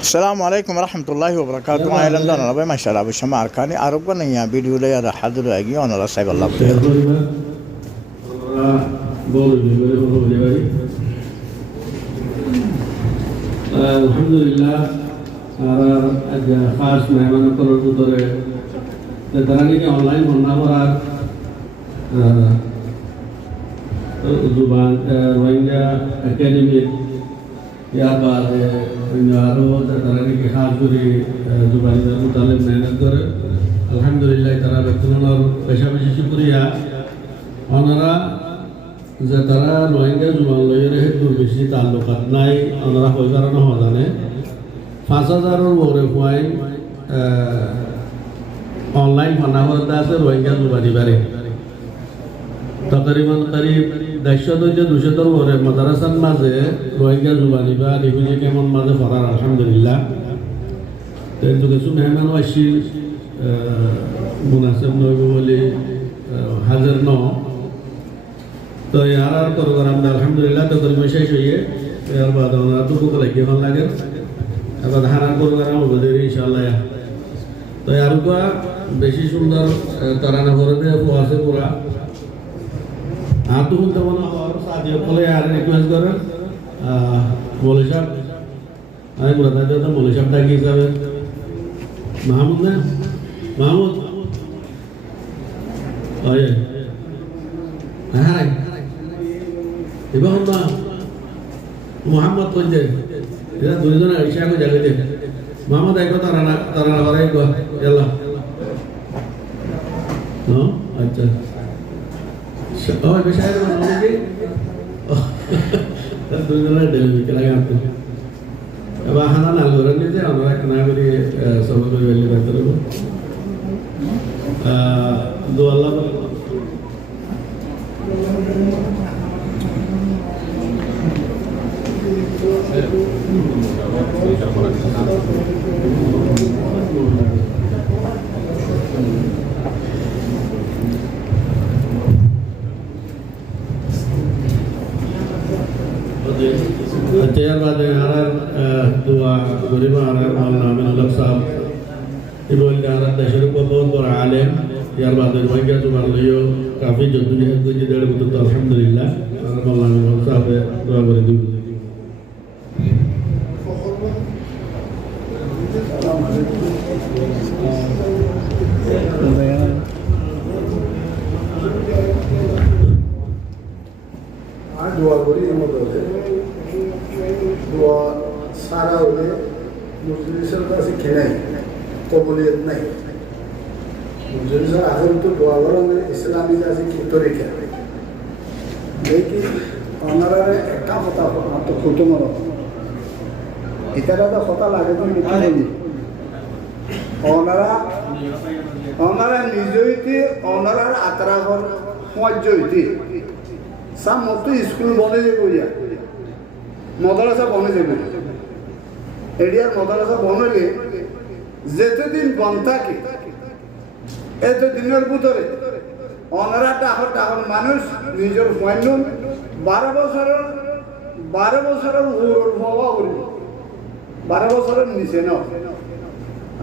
السلام عليكم ورحمة الله وبركاته. أهلا وسهلا بكم ما شاء الله بالشماعة أركاني أرجونا يا فيديو لي هذا حد أجي أنا لا سايب الله بخير. الحمد لله أنا خاص مهمان كرر تدري تدراني كي أونلاين بنا برا زبان روهينجا أكاديمي या बार यारो तरानी के खास पूरी जुबानी दर मुतालिब मेहनत कर अल्हम्दुलिल्लाह तरा बेतुन और पेशा पेशी शुक्रिया ओनरा जतरा रोहिंग्या जुबान लय रहे दूर बेशी ताल्लुकात नाई ओनरा कोई कारण हो जाने 5000 और बोरे हुआई ऑनलाइन फनावर दास रोहिंग्या जुबानी बारे तकरीबन करीब 100 থেকে 200 ওরে মাদ্রাসার মাঝে রোহিঙ্গা জুবানি বা রিফিউজি কেমন মাঝে ফরার আলহামদুলিল্লাহ তো কিছু মেহমান আসি মুনাসিব নইব বলে হাজার ন তো ইয়ার প্রোগ্রাম আলহামদুলিল্লাহ তো করিম শেষ হয়ে এর বাদ ওনারা তো খুব লাগে ভালো লাগে এবার হারার প্রোগ্রাম হবে ইনশাআল্লাহ তো আর বেশি সুন্দর তারানা করে দেওয়া আছে পুরা आतुम तमन्ना और साथियों को ले यार रिक्वेस्ट करें बोले साहब आए बुलाता है तो बोले साहब ताकि सब महमूद ने महमूद आये हाय इबा हम मोहम्मद कौन थे इधर दूरी दूरी ऐशा को जगह दे मोहम्मद एक ताराना ताराना वाला एक यल्ला नो अच्छा oh bisa ada mana lagi tentu saja dalam pikiran itu bahasan algoritma itu orang kena beri sebab beli betul dua Allah Tiada pada haran dua gurima haran maulana Aminullah sahab ibu yang haran dasyuruk bahut bor alim tiada pada mereka tu maluyo kafi jodhuri itu jadi betul alhamdulillah haran maulana Aminullah sahab dua beridu dua guri modalnya dua सारा उन्हें मुझे का सीखे नहीं कबूलियत नहीं मुझे आखिर तो दुआवरों में इस्लामी जैसे कितने क्या लेकिन हमारा एक काम होता है तो खुद मरो इतना तो होता लगे तो नहीं हमारा निजोइती हमारा आतरा पर मौजूदी सब मत स्कूल बने जे बोलिया मदरसा बने जे एरियार मदरसा बनले যেতে দিন বন্ধ থাকে এত দিনের ভিতরে অনারা টাহর মানুষ নিজের ফাইন 12 বছরের ওর হওয়া বলি 12 বছরের নিচে না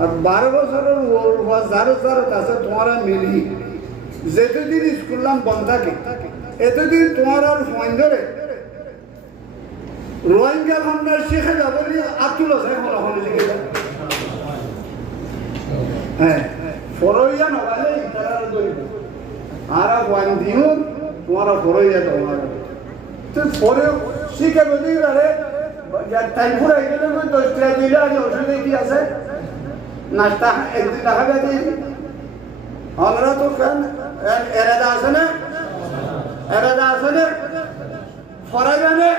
আর 12 বছরের ওর হওয়া যার কাছে তোমারা মিলি যেতে দিন স্কুল বন্ধ থাকে এতদিন তোমার আর ফাইন ধরে রোহিঙ্গা ভান্ডার শিখে যাবে আব্দুল্লাহ সাহেব হলে শিখে যাবে হ্যাঁ ফরইয়া নগালে ইতারার দইব আর ওয়ান দিও তোমার ফরইয়া তোমার তো পরে শিখে বলি রে টাইফুর আইলে তো 10 টাকা দিলে আর ওষুধে কি আছে নাস্তা একদিন টাকা দিয়ে আমরা তো কেন এরাদা আছে না এরাদা আছে না ফরাইবে না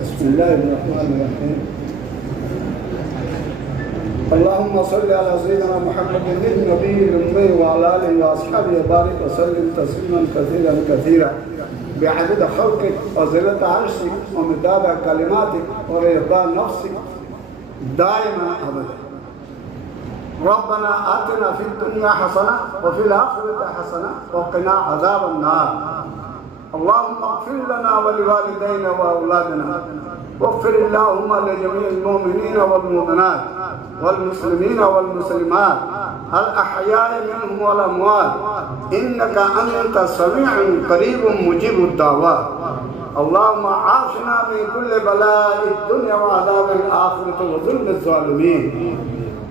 بسم الله الرحمن الرحيم اللهم صل على سيدنا محمد النبي الأمي وعلى آله وأصحابه وبارك وسلم تسليما كثيرا كثيرا بعدد خلقك وزنة عرشك ومداد كلماتك ورضا نفسك دائما أبدا ربنا آتنا في الدنيا حسنة وفي الآخرة حسنة وقنا عذاب النار اللهم اغفر لنا ولوالدينا وأولادنا واغفر اللهم لجميع المؤمنين والمؤمنات والمسلمين والمسلمات الأحياء منهم والأموات إنك أنت سميع قريب مجيب الدعوات اللهم عافنا من كل بلاء الدنيا وعذاب الآخرة وظلم الظالمين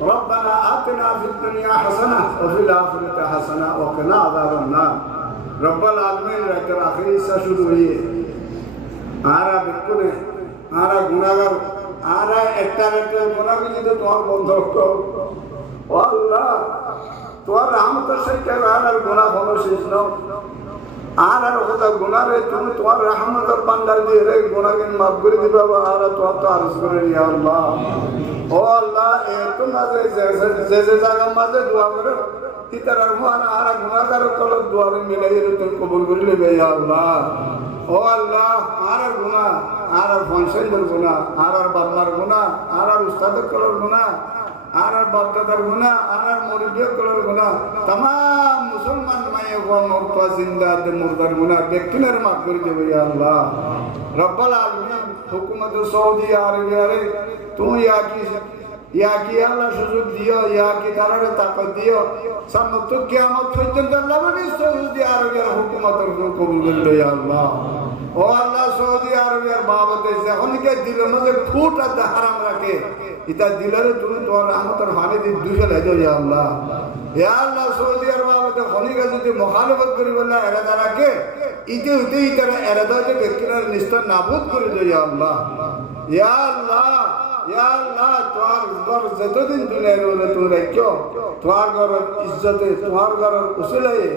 ربنا آتنا في الدنيا حسنة وفي الآخرة حسنة وقنا عذاب النار رب العالمين رأيت آخری حصہ شروع ہوئی ہے آرہ بکنے آرہ گناہگر آرہ ایکٹر گناہ کی جیدے تمہار بندھو کو واللہ تمہار رحمت سے کہ آرہ گناہ ہونا سیسنو آرہ خدا گناہ رہے تمہار رحمت اور بندر دی رہے گناہ کی مغبری دی بابا آرہ تو آپ تو عرض کرے یا اللہ او اللہ اے تو مازے جاگہ مازے دعا کرے kita rahman ara gunagar kalau duare milai itu kabul kuri le ya Allah oh Allah ara guna ara function guna ara barmar guna ara ustad kalau guna ara babdadar guna ara murid kalau guna tamam musliman mai wa murta zinda de murdar guna bekkiler maaf kuri de ya Allah rabbal alamin hukumat saudi arabia re tu या कि अल्लाह सुजुद दियो या कि तारा ताकत दियो सब तो क़यामत पर्यंत अल्लाह ने सऊदी अरबिया हुकूमत को कबूल कर लो या अल्लाह ओ अल्लाह सऊदी अरबिया बाबत से उनके दिल में फूट हराम रखे इता दिल रे तुम तो रहमत और हानि दी दुजल है जो या अल्लाह सऊदी अरबिया बाबत होनी का जो मुखालफत करी बोला इरादा रखे इते उते इतर इरादा जो बेकिनार निस्तर नाबूद कर दो या अल्लाह या अल्लाह तुम्हार जतदिन दुनिया रे तुम रखो तुम्हार घर इज्जत है तुम्हार घर उसूल है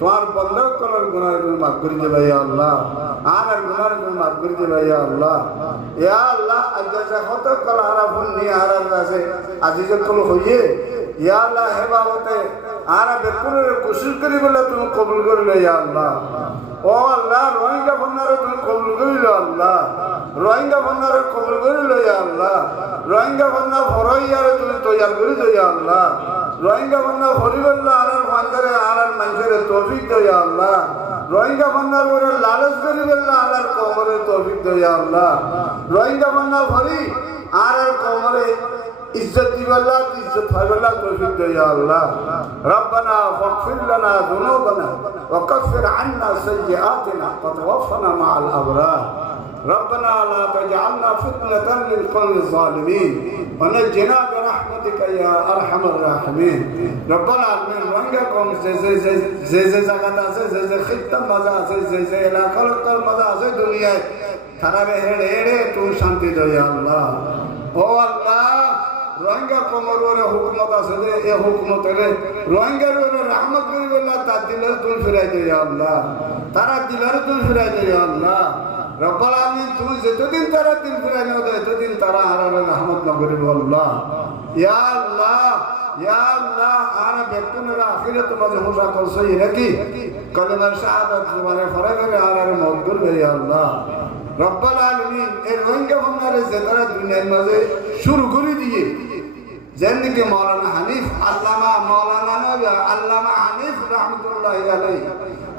तुम्हार बंदा कलर गुनाह में माफ कर दे भाई अल्लाह आना गुनाह में माफ कर दे भाई अल्लाह अजजा होता कल आरा फुन नहीं आरा से अजीज कल होइए या अल्लाह है बाबते आरा बिल्कुल कोशिश करी बोला तुम कबूल कर ले या अल्लाह ओ अल्लाह रोहिंग्या बन्नारे तुम कबूल कर लो अल्लाह रोहिंग्या बन्नारे कबूल कर लो या अल्लाह रोहिंग्या बन्ना फरोइया रे तुम तैयार कर दो या अल्लाह रोहिंग्या बन्ना फरिबल्ला आरन मानकरे आरन मंजरे तौफीक दो या अल्लाह रोहिंग्या बन्ना रे लालच करिबल्ला आरन कौमरे तौफीक दो या अल्लाह रोहिंग्या बन्ना फरी आरन कौमरे इज्जत दिवल्ला इज्जत फाइबल्ला तौफीक दो या अल्लाह रब्बना फगफिर लना दुनूबना वकफ्फिर अन्ना सय्यिआतिना वतवफ्फना मअल अबरार रब्बना ला तजअलना फितनतन लिलकौमि ज़ालिमीन वनज्जिना बिरहमतिका या अरहमर राहिमीन रब्बल आलमीन रोहिंग्या कौम जे জায়গাটা আছে যে খিত্তা মজা আছে যে এলাকার মজা আছে দুনিয়ায় তারা হেড়ে হেড়ে তুমি শান্তি দাও ইয়া আল্লাহ ও আল্লাহ रोहिंग्या कमर हुकूमत आसले ए हुकूमत रे रोहिंग्या रे रहमत करी बोला ता दिलर तुल फिराई दे या अल्लाह तारा दिलर तुल फिराई दे या अल्लाह रब्बल आलमीन तू जतदिन तारा दिल फिराई न दे तदिन तारा हरा रहमत न करी अल्लाह या अल्लाह आना बेकुनरा आखिरत मज हुसा कर सही रखी कलमा शहादत जुबान फरे करे आरा रे मौदुर दे या अल्लाह रब्बल आलमीन ए रोहिंग्या हमरे जतरा दुनिया में शुरू करी दिए जैन के मौलाना हनीफ अल्लामा मौलाना नबी अल्लामा हनीफ रहमतुल्लाहि अलैहि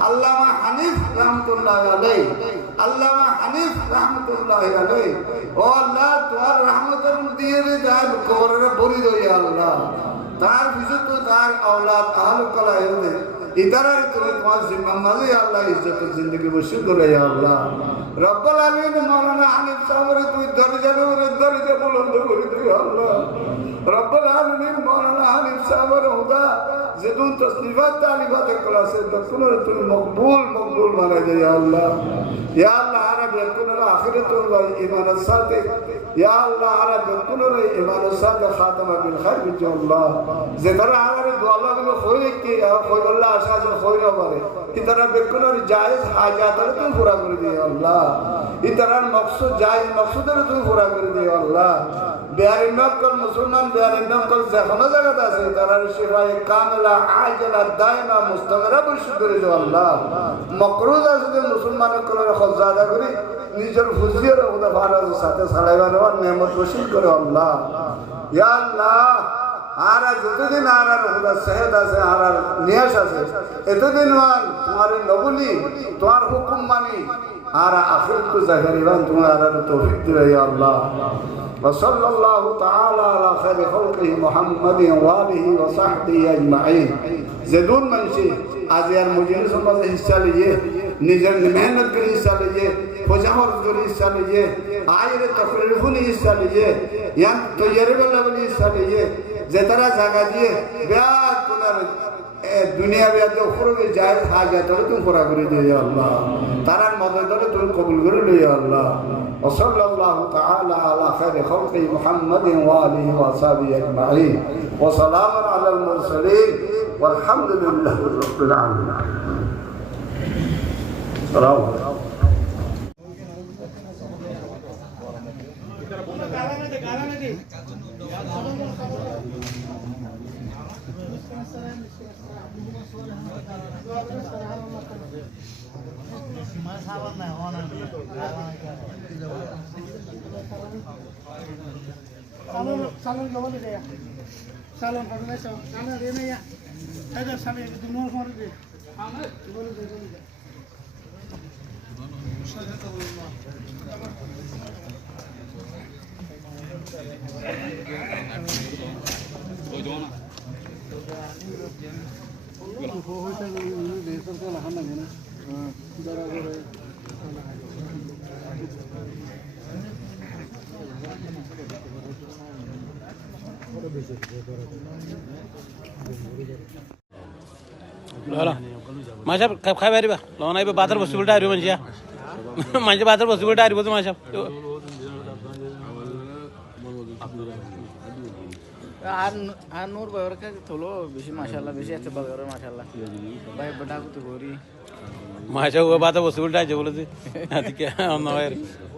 अल्लामा हनीफ रहमतुल्लाहि अलैहि अल्लामा हनीफ रहमतुल्लाहि अलैहि ओ अल्लाह तुम्हार रहमत दिए रे जाय कबर रे भरी दो या अल्लाह तार इज्जत तो तार औलाद अहल कला है इधर तुम्हार जिम्मा मजे अल्लाह इज्जत जिंदगी बख्श करे या अल्लाह रब्बल आलमीन मौलाना हनीफ साहब रे तू दर्जा बुलंद कर दे या अल्लाह रब्बल आलमीन मौलाना हनीफ साहब रे हुदा जदून तस्नीफात तालिबात क्लास दकुन तुम मकबूल बना दे या अल्लाह अरब यकुन आखिरत व ईमान साथ या अल्लाह अरब यकुन ईमान साथ खातमा बिल खैर बिजो अल्लाह जरा हमारे दुआ अल्लाह को खोई के खोई अल्लाह आशा से खोई न पारे इतना यकुन जायज हाजात तुम पूरा कर दे या अल्लाह इतना मकसद जायज मकसद तुम पूरा कर दे या अल्लाह बिहार नकल मुसलमान बिहार नकल जखना जगह से इतना शिफा कामिला आजला दायमा मुस्तगरब शुक्र जो अल्लाह मकरूज আছে মুসলমান কলর খজাদা করি নিজের ফুজিয়ের ওদা ভালো সাথে সালাইবার নেমত রশিদ করে আল্লাহ ইয়া আল্লাহ আর যতদিন আর হুদা সেহেদ আছে আর নিয়াস আছে এতদিন তোমার নবলি তোমার হুকুম মানি আর আখির তো জাহিরান তোমার আর তৌফিক দিবে ইয়া আল্লাহ وصلى الله تعالى على خير خلقه محمد وآله وصحبه أجمعين زدون منشي آزیار مجلس میں حصہ لیجئے نجر محنت کے حصہ لیجئے خوشامر کے حصہ لیجئے آئر تقریر نے حصہ لیجئے یا تیاری والا حصہ لیجئے زیترا جگہ دیے بیات کنر দুনিয়া বিয়াতে খরচে যায় হাজাত হলে তুমি পুরা করে দিও ইয়া আল্লাহ তারার মদদ হলে তুমি কবুল করে লিও ইয়া আল্লাহ ওয়া সাল্লাল্লাহু তাআলা আলা খায়রি খালকি মুহাম্মাদিন ওয়া আলিহি ওয়া সাহবিহি আজমাইন ওয়া সালামুন আলাল মুরসালিন والحمد لله رب العالمين السلام عليكم Salon jawab dia. Salon pada masa. Salon dia ni ya. Ada sampai itu nomor nomor dia. Boleh dia. माझ्या काय बारी बा लोन आहे बाजार बसू डायरी म्हणजे माझ्या बाजार बसू डायरी बसू माझ्या আর নূর ভাইয়ের কাছে তোলো বেশি মাশাআল্লাহ বেশি আছে ভাইয়ের মাশাআল্লাহ ভাই বড় তো গরি माझ्या बाजार बसू डायचे बोलते ठीक आहे